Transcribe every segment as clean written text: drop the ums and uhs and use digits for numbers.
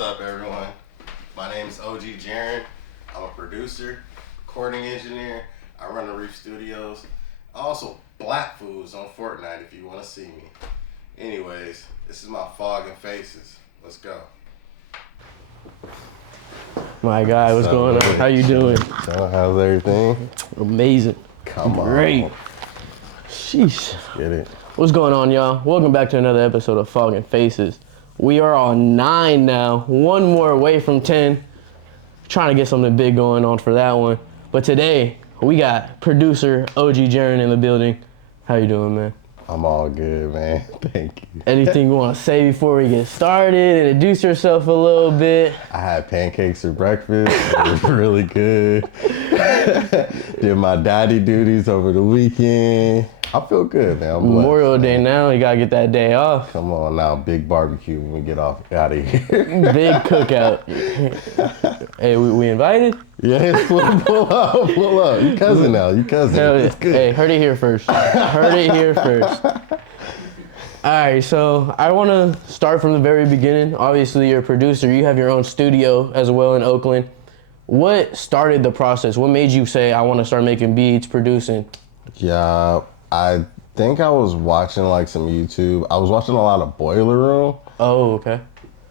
up, everyone? My name is OGJarin. I'm a producer, recording engineer. I run the Reef Studios. I also black foods on Fortnite if you want to see me. Anyways, this is my Fog and Faces. Let's go. My guy, what's going on? How you doing? So, how's everything? Amazing. Come on. Great. Sheesh. Let's get it. What's going on, y'all? Welcome back to another episode of Fog and Faces. We are on 9 now, one more away from 10. Trying to get something big going on for that one. But today, we got producer OGJarin in the building. How you doing, man? I'm all good, man. Thank you. Anything you want to say before we get started? Introduce yourself a little bit. I had pancakes for breakfast. It was really good. Did my daddy duties over the weekend. I feel good, man. I'm blessed, Memorial Day now, you gotta get that day off. Come on now, big barbecue when we get out of here. Big cookout. Hey, we invited? Yeah, pull up. You cousin now, you cousin. It's good. Hey, heard it here first. Heard it here first. All right, so I want to start from the very beginning. Obviously, you're a producer. You have your own studio as well in Oakland. What started the process? What made you say, I want to start making beats, producing? Yeah, I think I was watching like some YouTube. I was watching a lot of Boiler Room. Oh, okay.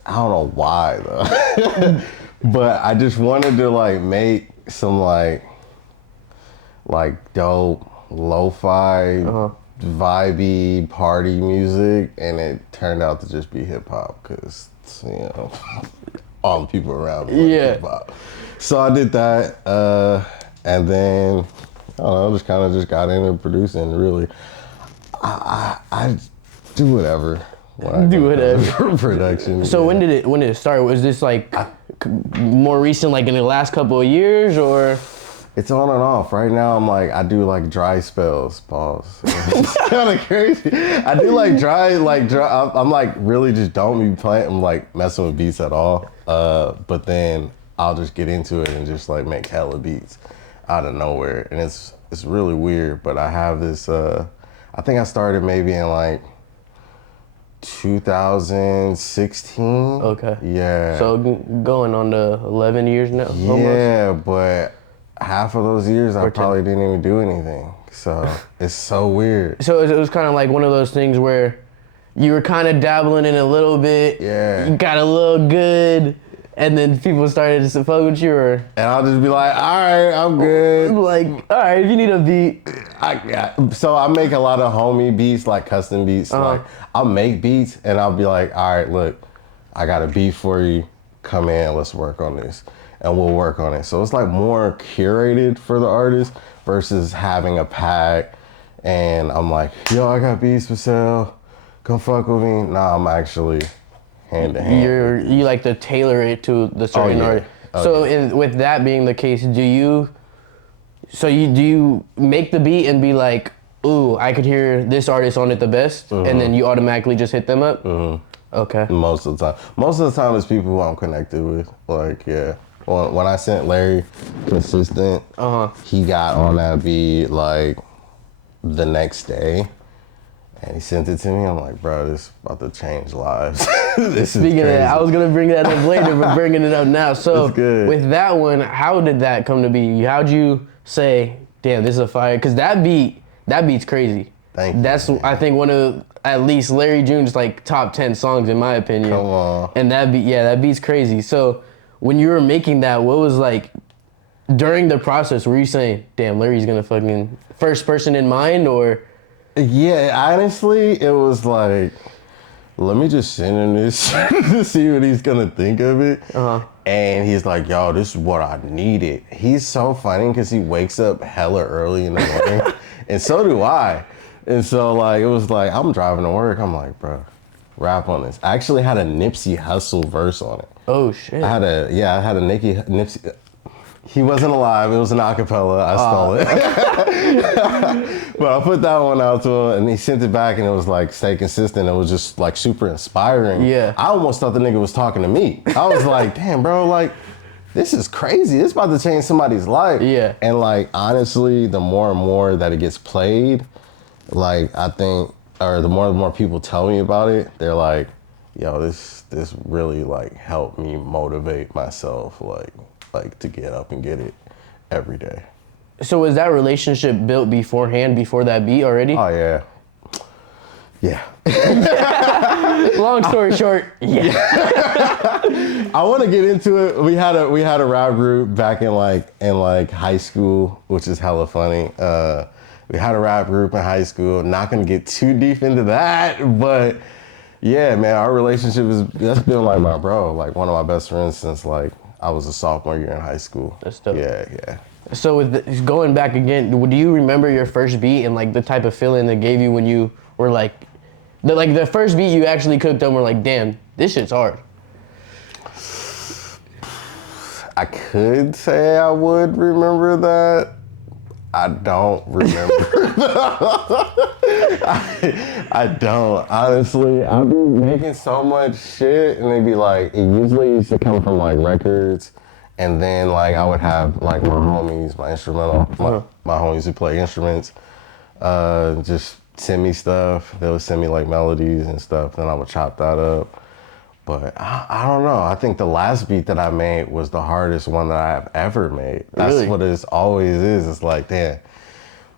I don't know why though. But I just wanted to like make some like dope lo-fi vibey party music, and it turned out to just be hip hop because all the people around me like hip hop. So I did that, and then I don't know, just kind of just got into producing. Really, I do whatever. Do whatever. Production. So when did it start? Was this like more recent, like in the last couple of years, or? It's on and off. Right now, I'm like, I do like dry spells. Pause. It's kind of crazy. I do like dry. I'm like really just don't be playing. I'm like messing with beats at all. But then I'll just get into it and just like make hella beats out of nowhere, and it's really weird. But I have this. I think I started maybe in like 2016. Okay. Yeah. So going on to 11 years now. Yeah, almost. But half of those years I probably didn't even do anything. So it's so weird. So it was kind of like one of those things where you were kind of dabbling in a little bit. Yeah. You got a little good, and then people started to fuck with you, or? And I'll just be like, all right, I'm good. Like, all right, if you need a beat. So I make a lot of homie beats, like custom beats. Like I'll make beats and I'll be like, all right, look, I got a beat for you. Come in, let's work on this. And we'll work on it. So it's like more curated for the artist versus having a pack and I'm like, yo, I got beats for sale. Come fuck with me. Nah, I'm actually hand to hand. You like to tailor it to the certain artist. With that being the case, do you make the beat and be like, ooh, I could hear this artist on it the best, and then you automatically just hit them up? Okay. Most of the time it's people who I'm connected with. Like, yeah. When I sent Larry Consistent, he got on that beat like the next day. And he sent it to me. I'm like, bro, this is about to change lives. Speaking of that, I was going to bring that up later, but bringing it up now. So with that one, how did that come to be? How'd you say, damn, this is a fire? Because that beat's crazy. Thank you. That's, I think, one of, at least Larry June's like top 10 songs in my opinion. Come on. And that beat's crazy. So when you were making that, what was like, during the process, were you saying, damn, Larry's going to fucking first person in mind, or? Yeah, honestly, it was like, let me just send him this to see what he's gonna think of it. And he's like, yo, this is what I needed. He's so funny because he wakes up hella early in the morning, and so do I. And so like, it was like, I'm driving to work. I'm like, bro, rap on this. I actually had a Nipsey Hussle verse on it. Oh shit. I had a Nipsey. He wasn't alive. It was an acapella. I stole it. But I put that one out to him, and he sent it back, and it was like, stay consistent. It was just like super inspiring. Yeah. I almost thought the nigga was talking to me. I was like, damn, bro, like, this is crazy. It's about to change somebody's life. Yeah. And like, honestly, the more and more that it gets played, like, I think, or the more and more people tell me about it, they're like, yo, this really like helped me motivate myself, like to get up and get it every day. So was that relationship built beforehand, before that beat already? Oh yeah. Yeah. Long story short, yeah. I want to get into it. We had a rap group back in high school, which is hella funny. We had a rap group in high school. Not gonna get too deep into that, but yeah, man, our relationship that's been like my bro, like one of my best friends since like I was a sophomore year in high school. That's dope. Yeah. So with going back again, do you remember your first beat and like the type of feeling that gave you when you were like the first beat you actually cooked up, were like, damn, this shit's hard? I could say I would remember that. I don't remember. I don't. Honestly, I'll be making so much shit and it'd be like, it usually used to come from like records, and then like I would have like my homies, my homies who play instruments, just send me stuff. They would send me like melodies and stuff, then I would chop that up. But I don't know. I think the last beat that I made was the hardest one that I've ever made. That's Really? what it always is. It's like, damn.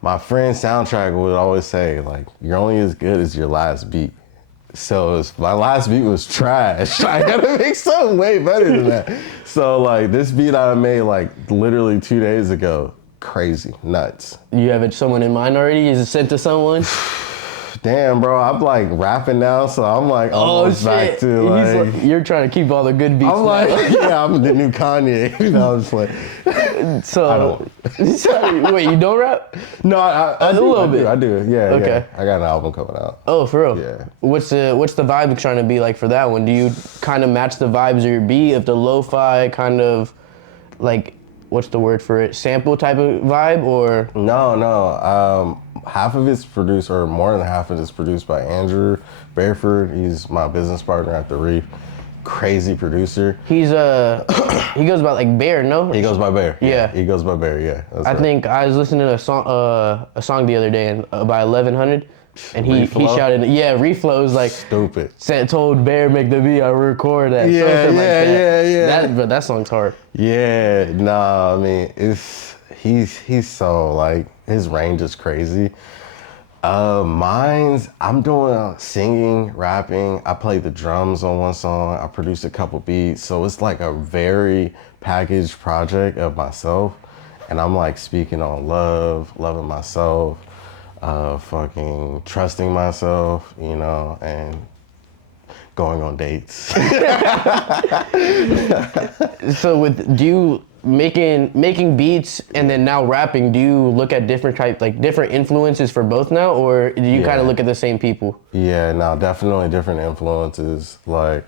My friend Soundtrack would always say, like, you're only as good as your last beat. So my last beat was trash. I gotta make something way better than that. So like this beat I made like literally 2 days ago, crazy, nuts. You have someone in mind already? Is it sent to someone? Damn, bro, I'm like rapping now, so I'm like almost back to like, you're trying to keep all the good beats. I'm like, yeah, I'm the new Kanye. You know, I'm just like, so I don't. Sorry, wait, you don't rap? No, I A do, little bit. I do, yeah. Okay. Yeah. I got an album coming out. Oh, for real? Yeah. What's the vibe trying to be like for that one? Do you kind of match the vibes of your beat, of the lo-fi kind of like, what's the word for it, sample type of vibe, or? No. Half of it's produced, or more than half of it's produced by Andrew Bareford. He's my business partner at The Reef. Crazy producer. He's he goes by like Bear, no? He goes by Bear. Yeah. He goes by Bear, yeah. That's I right. think I was listening to a song the other day and by 1100, and he shouted, yeah, Reflow's like stupid. Told Bear make the beat, I record that. Yeah, something like that. yeah. But that song's hard. Yeah, nah, I mean, he's so like, his range is crazy. I'm doing singing, rapping. I play the drums on one song. I produced a couple beats. So it's like a very packaged project of myself. And I'm like speaking on love, loving myself, fucking trusting myself, you know, and going on dates. So do you making beats and then now rapping, do you look at different influences for both now, or do you kind of look at the same people? Yeah, no, definitely different influences. Like,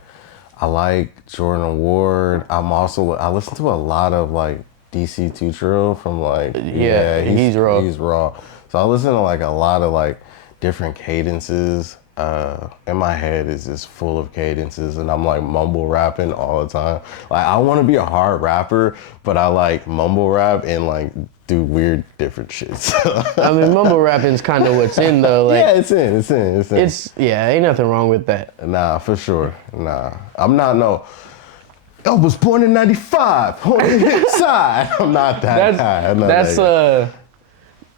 I like Jordan Ward. I listen to a lot of like DC Two Trill from like, he's raw. He's raw. So I listen to like a lot of like different cadences. In my head is just full of cadences, and I'm like mumble rapping all the time. Like, I want to be a hard rapper, but I like mumble rap and like do weird different shit. I mean, mumble rapping's kind of what's in though. Like, yeah, it's in. Ain't nothing wrong with that. Nah, for sure. Nah, I'm not I was born in '95 on the inside. I'm not that guy.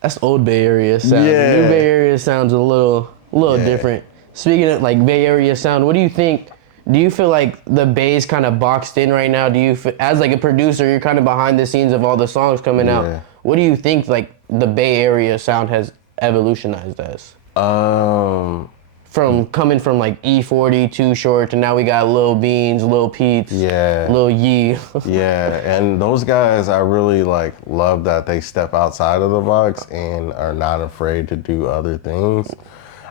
That's old Bay Area sound. Yeah. New Bay Area sounds a little different. Speaking of like Bay Area sound, what do you think? Do you feel like the Bay's kind of boxed in right now? Do you, as like a producer, you're kind of behind the scenes of all the songs coming out. What do you think like the Bay Area sound has evolutionized as? From coming from like E40, Too Short, to now we got Lil Beans, Lil Pete's, Lil Yee. Yeah, and those guys, I really like love that they step outside of the box and are not afraid to do other things.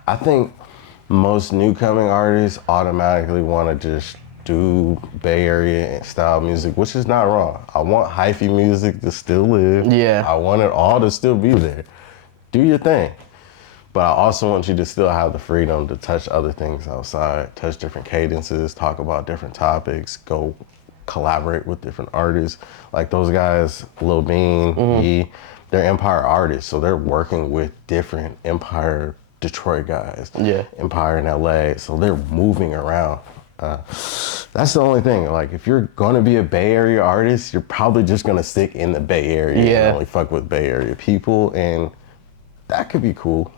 I think most new coming artists automatically want to just do Bay Area style music, which is not wrong. I want hyphy music to still live. Yeah. I want it all to still be there. Do your thing. But I also want you to still have the freedom to touch other things outside, touch different cadences, talk about different topics, go collaborate with different artists. Like those guys, Lil Bean, Yee, they're Empire artists, so they're working with different Empire Detroit guys, Empire in LA, so they're moving around That's the only thing. Like, if you're gonna be a Bay Area artist, you're probably just gonna stick in the Bay Area and only fuck with Bay Area people, and that could be cool.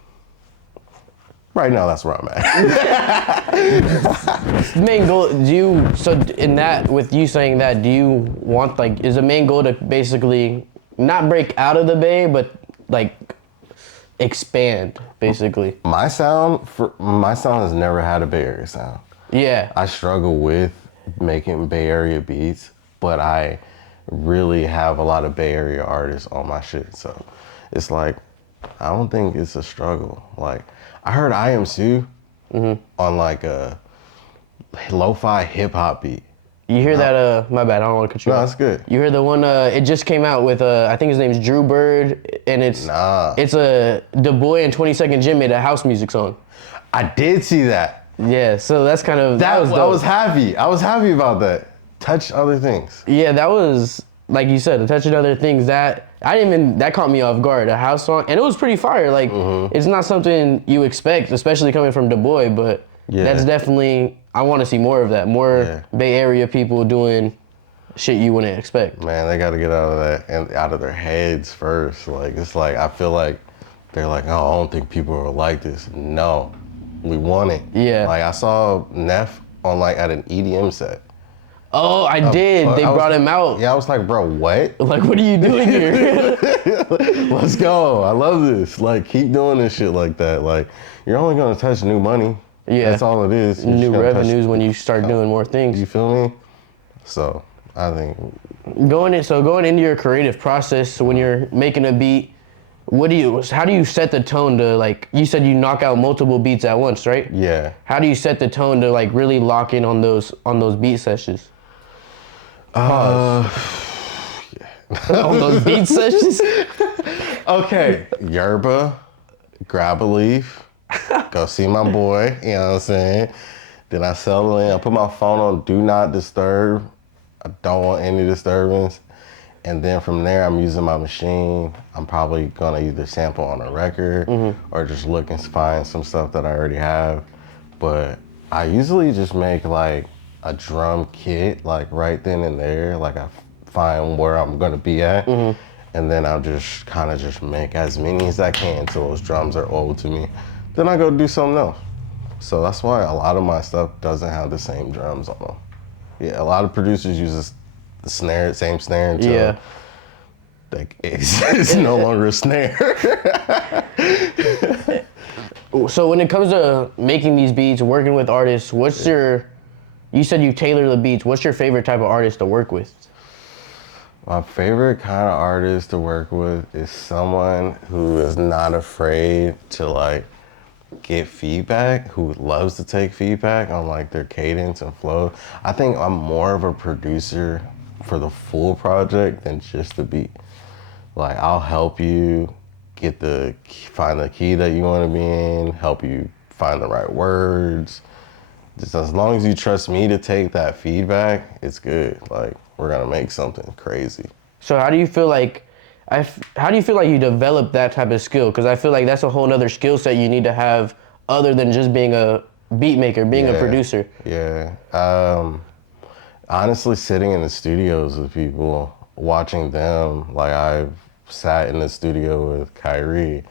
Right now, that's where I'm at. Main goal, so in that, with you saying that, do you want, like, is the main goal to basically not break out of the Bay, but like expand, basically? My sound has never had a Bay Area sound. Yeah. I struggle with making Bay Area beats, but I really have a lot of Bay Area artists on my shit. So it's like, I don't think it's a struggle. Like, I heard I Am Sue on like a lo-fi hip hop beat. You hear that, my bad, I don't want to cut you off. No, that's good. You heard the one, it just came out with, I think his name's Drew Bird, and it's a Da Boy and 22nd Jim made a house music song. I did see that. Yeah, so that's kind of, that was dope. I was happy. I was happy about that. Touch other things. Yeah, that was, like you said, touching other things, that caught me off guard, a house song, and it was pretty fire. Like, it's not something you expect, especially coming from Da Boy, but that's definitely, I want to see more of that, more Bay Area people doing shit you wouldn't expect. Man, they got to get out of that and out of their heads first. Like, it's like, I feel like they're like, oh, I don't think people are like this. No, we want it. Yeah. Like, I saw Neff on like at an EDM set. Oh, I did. They brought him out. Yeah, I was like, bro, what? Like, what are you doing here? Let's go. I love this. Like, keep doing this shit like that. Like, you're only gonna touch new money. Yeah. That's all it is. You're new revenues when you start doing more things. You feel me? So, I think. Going into your creative process, so when you're making a beat, how do you set the tone to, like, you said you knock out multiple beats at once, right? Yeah. How do you set the tone to, like, really lock in on those beat sessions? On those beat sessions? Okay, yerba, grab a leaf, go see my boy, you know what I'm saying? Then I settle in, I put my phone on do not disturb. I don't want any disturbance. And then from there, I'm using my machine. I'm probably gonna either sample on a record or just look and find some stuff that I already have. But I usually just make like a drum kit, like right then and there. Like, I find where I'm gonna be at, and then I'll just kind of just make as many as I can until those drums are old to me. Then I go do something else. So that's why a lot of my stuff doesn't have the same drums on them. Yeah, a lot of producers use the same snare until like it's no longer a snare. So when it comes to making these beats, working with artists, you said you tailor the beats. What's your favorite type of artist to work with? My favorite kind of artist to work with is someone who is not afraid to like get feedback, who loves to take feedback on like their cadence and flow. I think I'm more of a producer for the full project than just the beat. Like, I'll help you find the key that you want to be in, help you find the right words. Just as long as you trust me to take that feedback, it's good. Like, we're gonna make something crazy. So how do you feel like you develop that type of skill? Because I feel like that's a whole nother skill set you need to have other than just being a beat maker, being a producer. Yeah. Honestly, sitting in the studios with people, watching them, like I've sat in the studio with Kyrie.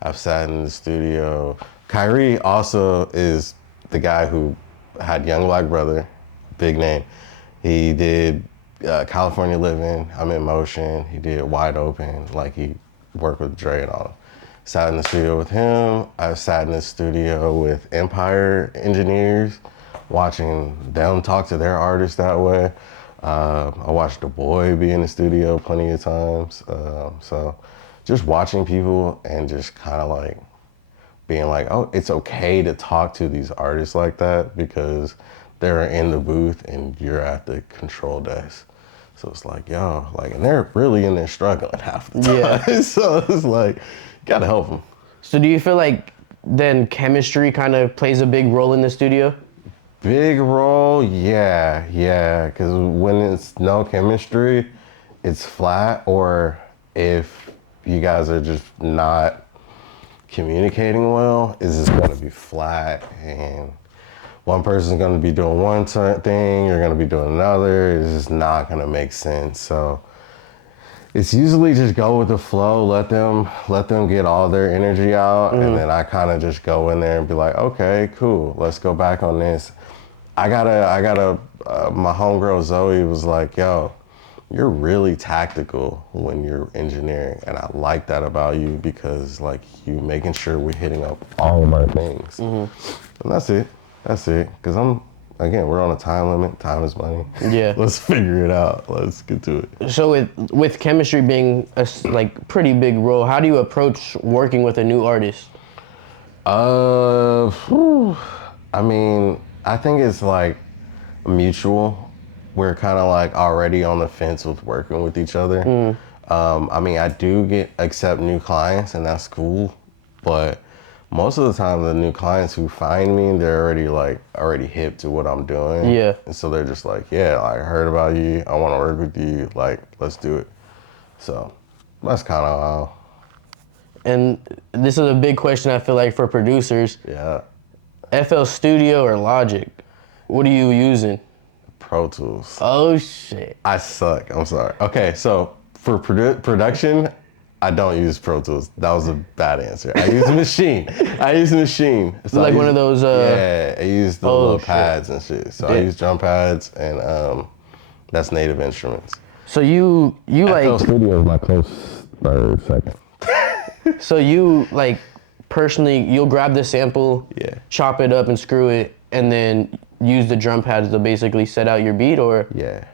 I've sat in the studio. Kyrie also is the guy who had Young Black Brother, big name. He did California Living, I'm in Motion. He did Wide Open, like he worked with Dre and all. Sat in the studio with him. I've sat in the studio with Empire engineers, watching them talk to their artists that way. I watched The Boy be in the studio plenty of times. So just watching people and just kind of like being like, oh, it's okay to talk to these artists like that because they're in the booth and you're at the control desk. So it's like, yo, like, and they're really in there struggling half the time. Yeah. So it's like, gotta help them. So do you feel like then chemistry kind of plays a big role in the studio? Big role, yeah. Because when it's no chemistry, it's flat. Or if you guys are just not communicating well, it's just gonna be flat. And one person's gonna be doing one thing, you're gonna be doing another. It's just not gonna make sense. So it's usually just go with the flow, let them get all their energy out, and then I kind of just go in there and be like, okay, cool, let's go back on this. I gotta. My homegirl Zoe was like, yo, you're really tactical when you're engineering, and I like that about you because like you making sure we're hitting up all of our things, and that's it. Because we're on a time limit. Time is money. Yeah. Let's figure it out. Let's get to it. So with chemistry being a like pretty big role, how do you approach working with a new artist? I mean, I think it's like mutual. We're kind of like already on the fence with working with each other. I mean, I do accept new clients, and that's cool, but most of the time the new clients who find me, they're already hip to what I'm doing. Yeah. And so they're just like, yeah, I heard about you, I want to work with you, like, let's do it. So that's kind of how. And this is a big question I feel like for producers. Yeah. FL Studio or Logic? What are you using? Pro Tools. Oh shit. I suck. I'm sorry. Okay, so for production, I don't use Pro Tools. That was a bad answer. I use Machine. So Like one of those. Yeah, I use the little shit. pads and shit. So I use drum pads, and that's Native Instruments. So you FL Studio is my close third, second. So you like personally, you'll grab the sample, chop it up and screw it, and then use the drum pads to basically set out your beat, or? Yeah.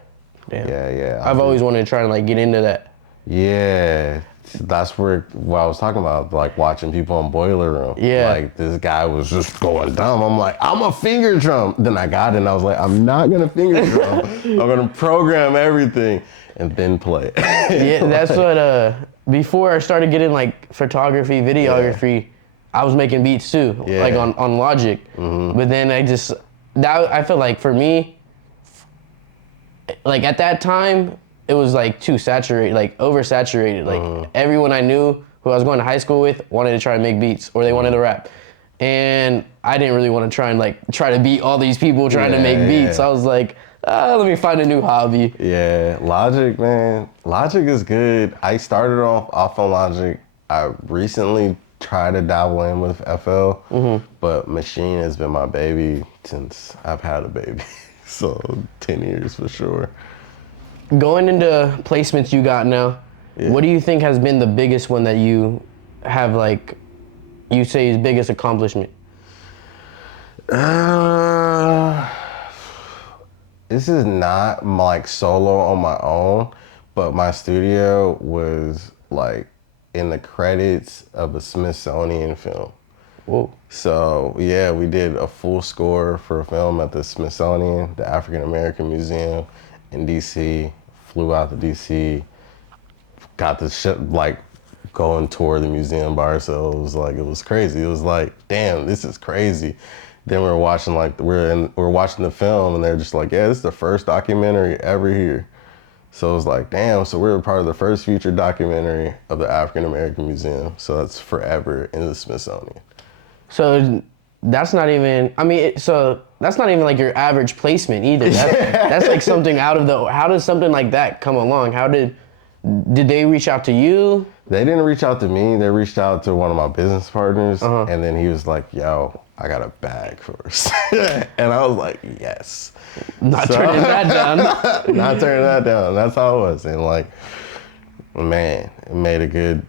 Damn. Yeah. I've always wanted to try and like get into that. Yeah, that's what I was talking about, like watching people in Boiler Room. Yeah. Like this guy was just going dumb. I'm like, I'm a finger drum. Then I got it and I was like, I'm not gonna finger drum. I'm gonna program everything and then play. Yeah, that's what, before I started getting like photography, videography, I was making beats too, like on Logic. But then I feel like for me, like at that time, it was like too saturated, like oversaturated. Like everyone I knew who I was going to high school with wanted to try and make beats, or they wanted to rap. And I didn't really want to try to beat all these people trying to make beats. I was like, let me find a new hobby. Yeah, Logic, man. Logic is good. I started off on Logic. I recently tried to dabble in with FL, but Machine has been my baby since I've had a baby. So 10 years for sure. Going into placements you got now, what do you think has been the biggest one that you have, like, you say is biggest accomplishment? This is not like solo on my own, but my studio was like in the credits of a Smithsonian film. Whoa. So yeah, we did a full score for a film at the Smithsonian, the African American Museum in DC. Flew out to DC, got the shit, like going tour the museum by ourselves. Like it was crazy. It was like, damn, this is crazy. Then we were watching we're watching the film, and they're just like, yeah, this is the first documentary ever here. So it was like, damn, so we were part of the first feature documentary of the African American Museum. So that's forever in the Smithsonian. So that's not even, that's not even like your average placement either. That's like something out of how does something like that come along? How did they reach out to you? They didn't reach out to me. They reached out to one of my business partners, and then he was like, yo, I got a bag first. And I was like, yes. Not turning that down. Not turning that down. That's how it was. And like, man, it made a good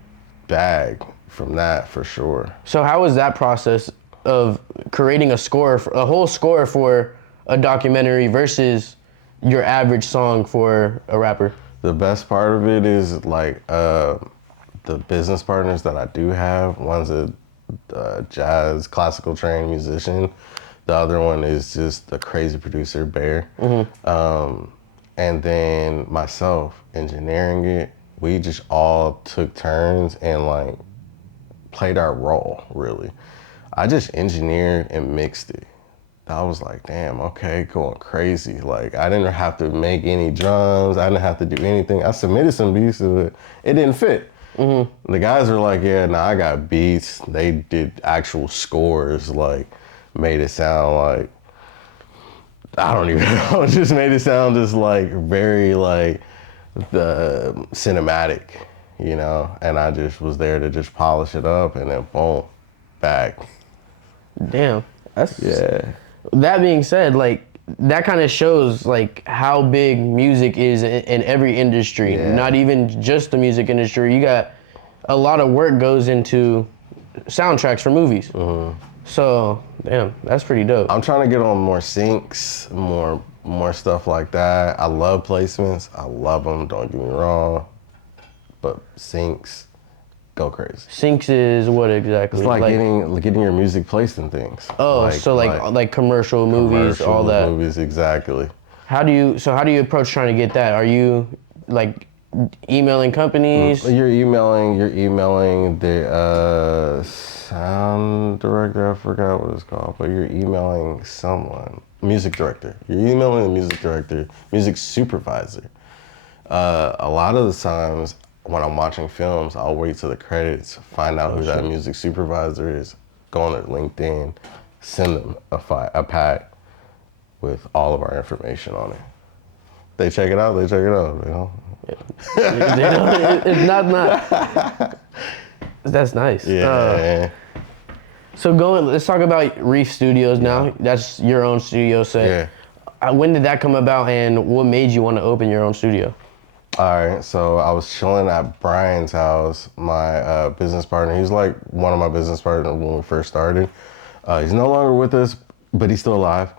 bag from that for sure. So how was that process of creating a whole score for a documentary versus your average song for a rapper? The best part of it is like the business partners that I do have. One's a jazz classical trained musician. The other one is just a crazy producer, Bear. And then myself engineering it. We just all took turns and like played our role, really. I just engineered and mixed it. I was like, damn, okay, going crazy. Like, I didn't have to make any drums. I didn't have to do anything. I submitted some beats to it. It didn't fit. The guys were like, yeah, nah, I got beats. They did actual scores, like, made it sound like I don't even know. It just made it sound just like very like the cinematic, you know. And I just was there to just polish it up, and then boom, back. Damn. That's Yeah. That being said, like that kind of shows like how big music is in every industry. Yeah. Not even just the music industry. You got a lot of work goes into soundtracks for movies. So, damn, that's pretty dope. I'm trying to get on more syncs, more stuff like that. I love placements. I love them. Don't get me wrong, but syncs, go crazy. Syncs is what exactly? It's like getting your music placed in things. Oh, so like commercial movies, all that. Movies, exactly. How do you approach trying to get that? Are you like emailing companies? You're emailing the sound director. I forgot what it's called, but you're emailing someone. Music director. You're emailing the music director, music supervisor. A lot of the times when I'm watching films, I'll wait to the credits, find out who that music supervisor is, go on their LinkedIn, send them a pack with all of our information on it. They check it out, you know. It's not. That's nice. Yeah. So let's talk about Reef Studios now. Yeah. That's your own studio set. Yeah. When did that come about, and what made you want to open your own studio? All right, so I was chilling at Brian's house, my business partner. He's like one of my business partners when we first started. He's no longer with us, but he's still alive.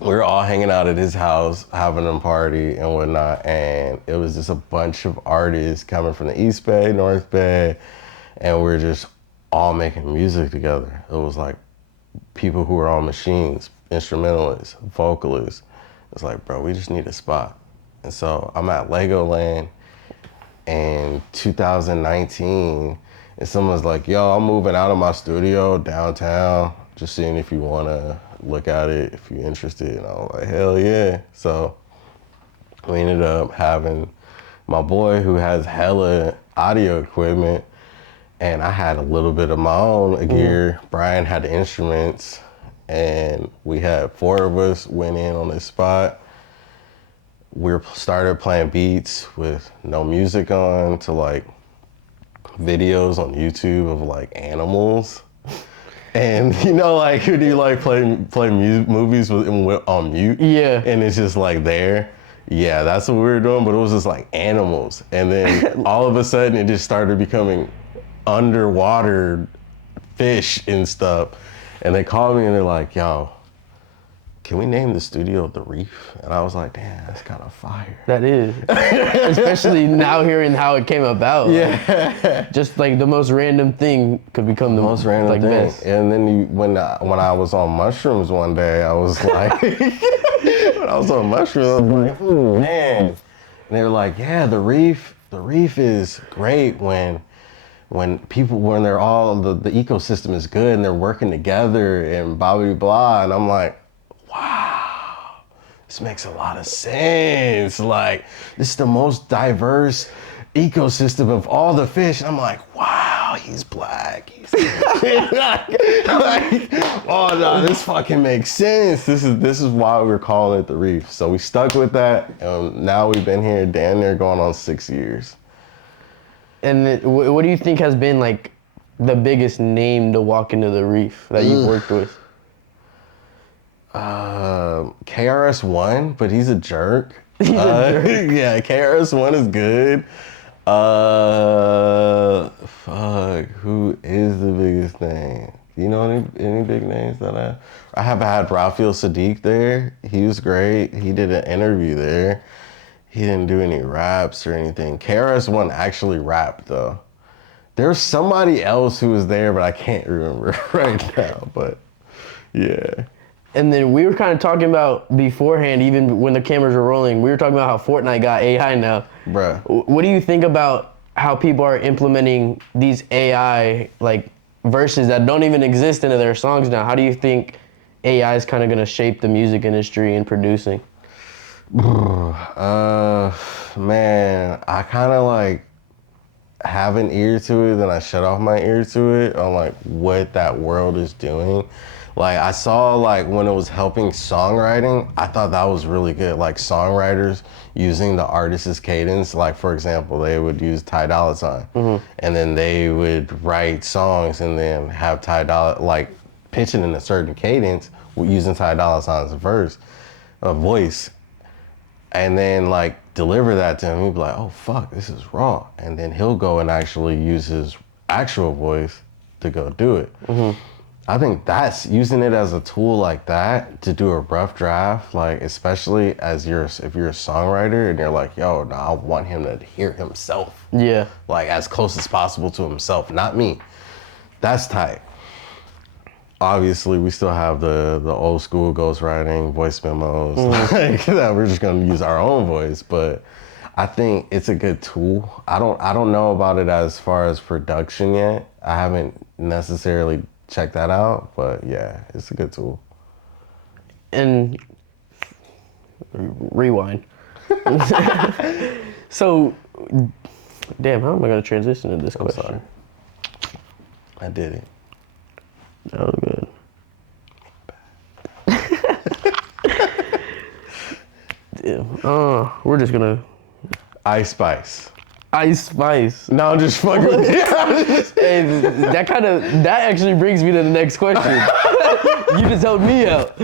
We were all hanging out at his house, having a party and whatnot, and it was just a bunch of artists coming from the East Bay, North Bay, and we were just all making music together. It was like people who were on machines, instrumentalists, vocalists. It's like, bro, we just need a spot. And so I'm at Legoland in 2019, and someone's like, yo, I'm moving out of my studio downtown, just seeing if you wanna look at it, if you're interested. And I was like, hell yeah. So we ended up having my boy who has hella audio equipment, and I had a little bit of my own gear. Brian had the instruments, and we had 4 of us went in on this spot. We started playing beats with no music on to like videos on YouTube of like animals. And you know, like, who do you like play movies with on mute? Yeah. And it's just like there. Yeah, that's what we were doing, but it was just like animals. And then all of a sudden it just started becoming underwater fish and stuff. And they called me and they're like, yo, can we name the studio The Reef? And I was like, damn, that's kind of fire. That is. Especially now hearing how it came about. Yeah. Like, just like the most random thing could become the most random like, thing. Best. And then when I was on mushrooms one day, I was like, when I was on mushrooms, I was like, man. And they were like, yeah, the reef is great when they're all, the ecosystem is good and they're working together and blah, blah, blah. And I'm like, wow, this makes a lot of sense. Like, this is the most diverse ecosystem of all the fish. And I'm like, wow, he's black. He's like, oh no, this fucking makes sense. This is why we're calling it The Reef. So we stuck with that. And now we've been here damn near going on 6 years. And what do you think has been like the biggest name to walk into The Reef that you've worked with? KRS-One, but he's a jerk. He's a jerk. Yeah, KRS-One is good. Who is the biggest name? You know any big names that I have had Rafael Sadiq there. He was great. He did an interview there. He didn't do any raps or anything. KRS-One actually rapped though. There's somebody else who was there, but I can't remember right now, but yeah. And then we were kind of talking about beforehand, even when the cameras were rolling, we were talking about how Fortnite got AI now. Bruh. What do you think about how people are implementing these AI like verses that don't even exist into their songs now? How do you think AI is kind of going to shape the music industry and producing? Man, I kind of like, have an ear to it, then I shut off my ear to it on like what that world is doing. Like I saw like when it was helping songwriting, I thought that was really good. Like songwriters using the artist's cadence. Like for example, they would use Ty Dolla $ign, and then they would write songs and then have Ty Dolla like pitch it in a certain cadence using Ty Dolla $ign's voice, and then like deliver that to him. He'd be like, "Oh fuck, this is raw," and then he'll go and actually use his actual voice to go do it. I think that's using it as a tool like that to do a rough draft, like especially if you're a songwriter and you're like, yo, no, I want him to hear himself. Yeah. Like as close as possible to himself, not me. That's tight. Obviously, we still have the old school ghostwriting, voice memos, like that we're just gonna use our own voice, but I think it's a good tool. I don't know about it as far as production yet. I haven't necessarily check that out, but yeah, it's a good tool. And rewind. So, damn, how am I gonna transition to this question? Sorry. I did it. That was good. Damn. We're just gonna Ice Spice. Ice Spice. No, I'm just fucking with you. And that actually brings me to the next question. You just helped me out.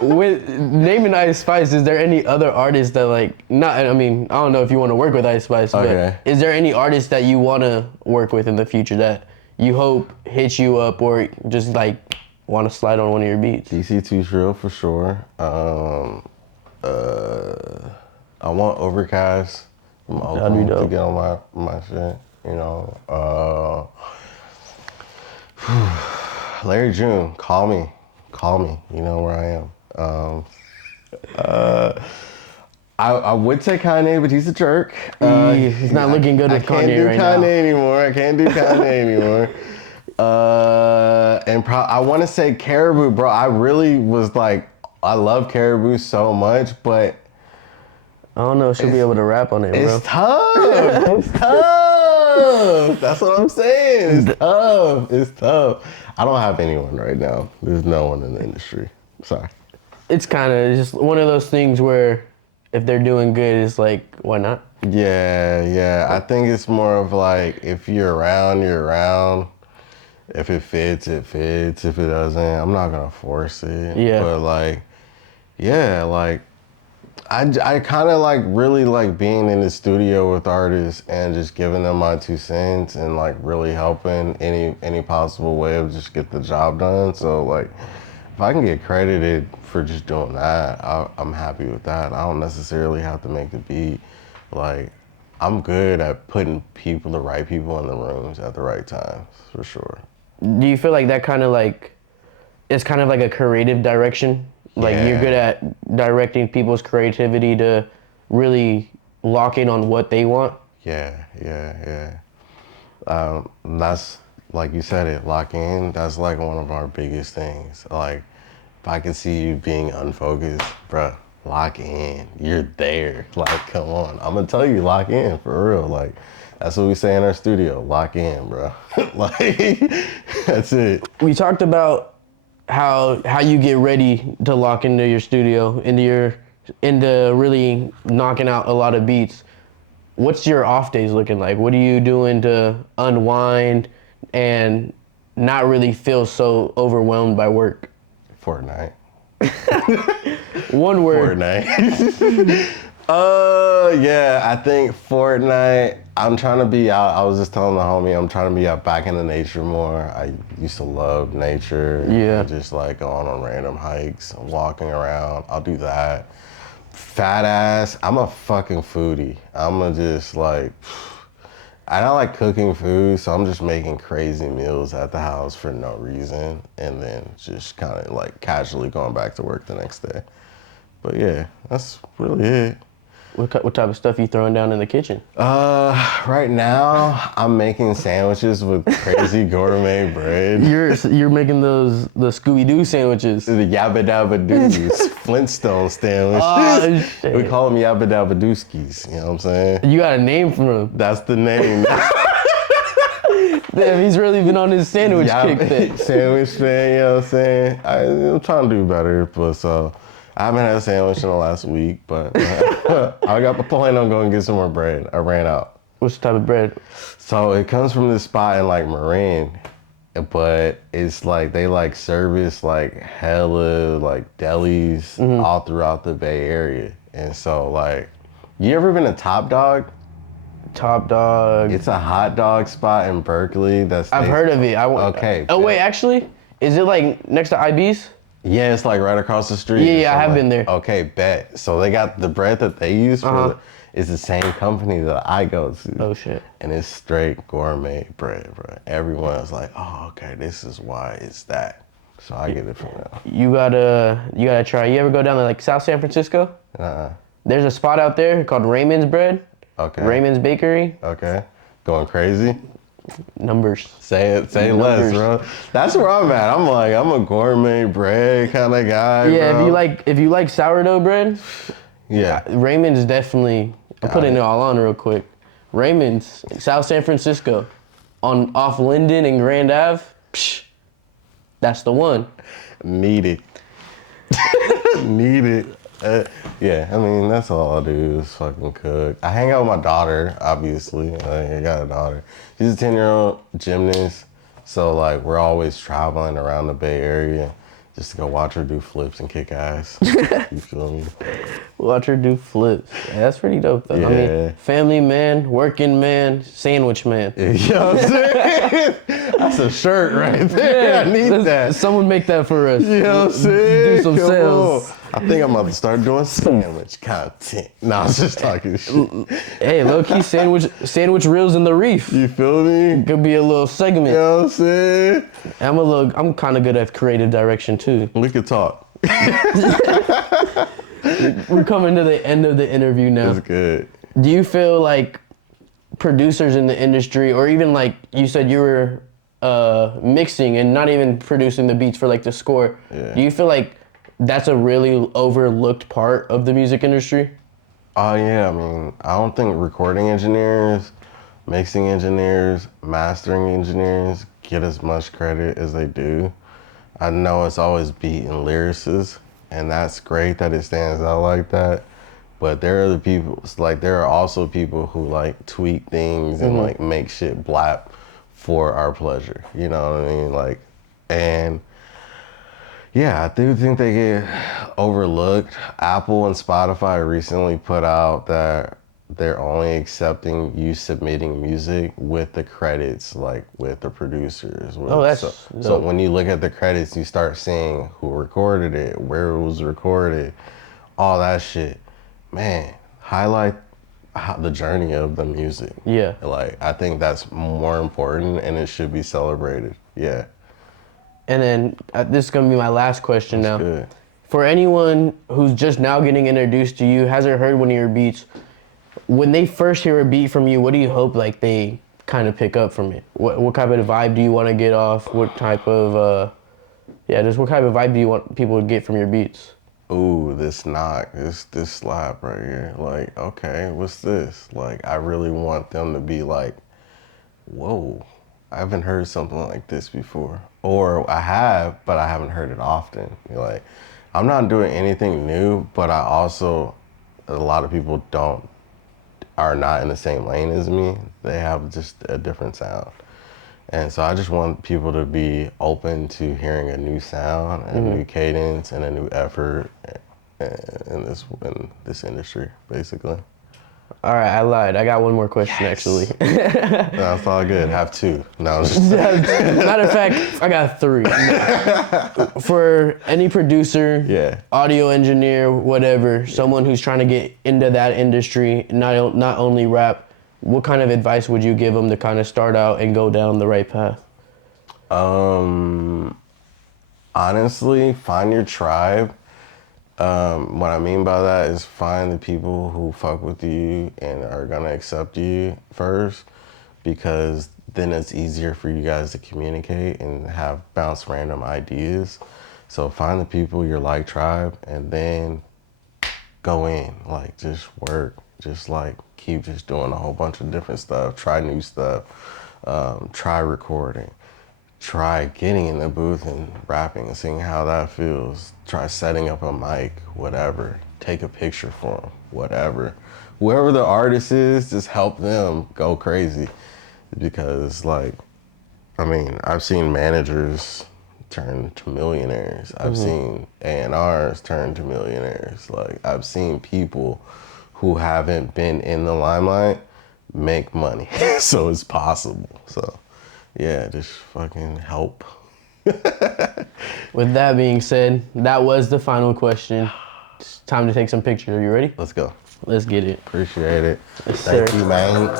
With naming Ice Spice, is there any other artists that I don't know if you want to work with Ice Spice, Okay. but is there any artists that you want to work with in the future that you hope hits you up or just like want to slide on one of your beats? DC2 Trill for sure. I want Overcast from Oakland to get on my shit, you know. Larry June, call me, you know where I am. I would say Kanye, but he's a jerk. He's not looking good with Kanye right now. I can't do Kanye anymore. I want to say Caribou, bro. I really was like, I love Caribou so much, but I don't know if she'll be able to rap on it, bro. it's tough. It's tough. That's what I'm saying. It's tough. I don't have anyone right now. There's no one in the industry. Sorry. It's kind of just one of those things where if they're doing good, it's like, why not? Yeah. I think it's more of like, if you're around, you're around. If it fits, it fits. If it doesn't, I'm not gonna force it. Yeah. But like, yeah, like, I kind of like really like being in the studio with artists and just giving them my 2 cents and like really helping any possible way of just get the job done. So like, if I can get credited for just doing that, I'm happy with that. I don't necessarily have to make the beat. Like, I'm good at putting the right people in the rooms at the right times, for sure. Do you feel like that kind of like, it's kind of like a creative direction? Like you're good at directing people's creativity to really lock in on what they want? Yeah. That's, like you said it, lock in. That's like one of our biggest things. Like, if I can see you being unfocused, bruh, lock in. You're there. Like, come on. I'm gonna tell you, lock in, for real. Like, that's what we say in our studio, lock in, bruh. Like, that's it. We talked about how you get ready to lock into your studio, into really knocking out a lot of beats. What's your off days looking like? What are you doing to unwind and not really feel so overwhelmed by work? Fortnite. One word. Fortnite. Yeah, I think Fortnite. I'm trying to be out. I was just telling the homie, I'm trying to be out back in the nature more. I used to love nature. Yeah. Just like going on random hikes, walking around. I'll do that. Fat ass. I'm a fucking foodie. I'm a just like, I don't like cooking food, so I'm just making crazy meals at the house for no reason, and then just kind of like casually going back to work the next day. But yeah, that's really it. What type of stuff you throwing down in the kitchen? Right now I'm making sandwiches with crazy gourmet bread. You're making the Scooby-Doo sandwiches. The Yabba Dabba Doos, Flintstone sandwiches. Oh, shit. We call them Yabba Dabba Dooskies, you know what I'm saying? You got a name for them. That's the name. Damn, he's really been on his sandwich kick then. Sandwich thing, you know what I'm saying? I'm trying to do better, but so I haven't had a sandwich in the last week, but I got the plan on going to get some more bread. I ran out. What's the type of bread? So it comes from this spot in like Marin, but it's like they like service like hella like delis all throughout the Bay Area. And so like, you ever been to Top Dog? Top Dog. It's a hot dog spot in Berkeley. I've heard of it. Okay. Oh wait, actually, is it like next to IB's? Yeah, it's like right across the street. Yeah, I have been there. Okay, bet. So they got the bread that they use for it's the same company that I go to. Oh shit. And it's straight gourmet bread, bro. Everyone's like, oh, okay, this is why it's that. So I get it from them. You gotta try. You ever go down to like South San Francisco? There's a spot out there called Raymond's Bread. Okay. Raymond's Bakery. Okay. Going crazy? Numbers. Say less, bro. That's where I'm at. I'm a gourmet bread kind of guy, Yeah, bro. if you like sourdough bread, yeah. Raymond's definitely. I'm putting it all on real quick. Raymond's, South San Francisco, off Linden and Grand Ave. Psh, that's the one. Need it. Need it. Yeah, I mean, that's all I do is fucking cook. I hang out with my daughter, obviously. I got a daughter. She's a 10-year-old gymnast. So, like, we're always traveling around the Bay Area just to go watch her do flips and kick ass. You feel me? Watch her do flips. Yeah, that's pretty dope, though. Yeah. I mean, family man, working man, sandwich man. You know what I'm saying? That's a shirt right there. Yeah, I need that. Someone make that for us. You know what I'm saying? Do some Come sales. on. I think I'm about to start doing sandwich content. Nah, I was just talking shit. Hey, low-key sandwich reels in the reef. You feel me? Could be a little segment. You know what I'm saying? I'm kind of good at creative direction too. We could talk. We're coming to the end of the interview now. That's good. Do you feel like producers in the industry, or even like you said you were mixing and not even producing the beats for like the score, do you feel like that's a really overlooked part of the music industry? Oh yeah, I mean, I don't think recording engineers, mixing engineers, mastering engineers get as much credit as they do. I know it's always beat and lyricists, and that's great that it stands out like that. But there are there are also people who like tweak things and like make shit blap for our pleasure. You know what I mean? Like, and yeah, I do think they get overlooked. Apple and Spotify recently put out that they're only accepting you submitting music with the credits, like with the producers. Oh, that's so when you look at the credits, you start seeing who recorded it, where it was recorded, all that shit. Man, highlight the journey of the music. Yeah. Like, I think that's more important and it should be celebrated. Yeah. And then this is gonna be my last question now. Good. For anyone who's just now getting introduced to you, hasn't heard one of your beats, when they first hear a beat from you, what do you hope like they kind of pick up from it? What type of vibe do you want to get off? What type of just what type of vibe do you want people to get from your beats? Ooh, this knock, this slap right here. Like, okay, what's this? Like, I really want them to be like, whoa, I haven't heard something like this before. Or I have, but I haven't heard it often. Like, I'm not doing anything new, but I also, a lot of people are not in the same lane as me. They have just a different sound. And so I just want people to be open to hearing a new sound, and a new cadence, and a new effort in this industry, basically. All right, I lied. I got one more question, actually. No, it's all good. Have two. No, it's just Matter of fact, I got three. For any producer, audio engineer, whatever, someone who's trying to get into that industry, not only rap, what kind of advice would you give them to kind of start out and go down the right path? Honestly, find your tribe. What I mean by that is find the people who fuck with you and are gonna accept you first, because then it's easier for you guys to communicate and have bounce random ideas. So find the people, your like tribe, and then go in, like just work, just like keep just doing a whole bunch of different stuff, try new stuff. Try recording. Try getting in the booth and rapping and seeing how that feels. Try setting up a mic, whatever. Take a picture for them, whatever. Whoever the artist is, just help them go crazy. Because, like, I mean, I've seen managers turn to millionaires. I've seen A&Rs turn to millionaires. Like, I've seen people who haven't been in the limelight make money. So it's possible. So, yeah, just fucking help. With that being said, that was the final question. It's time to take some pictures. Are you ready? Let's go. Let's get it. Appreciate it. Yes, Thank sir. you, man.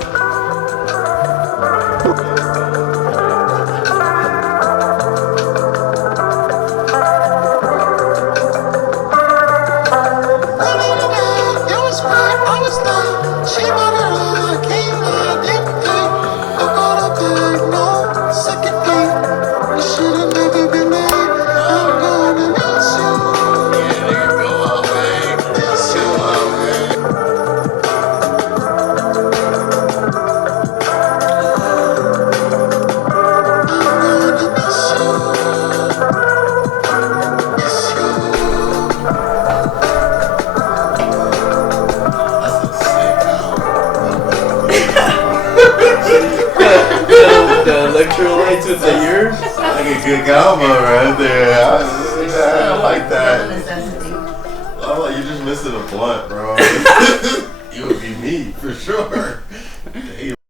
The electrolytes with the ear. Like a good combo right there. I like that. Oh, you're just missing a blunt, bro. You would be me for sure.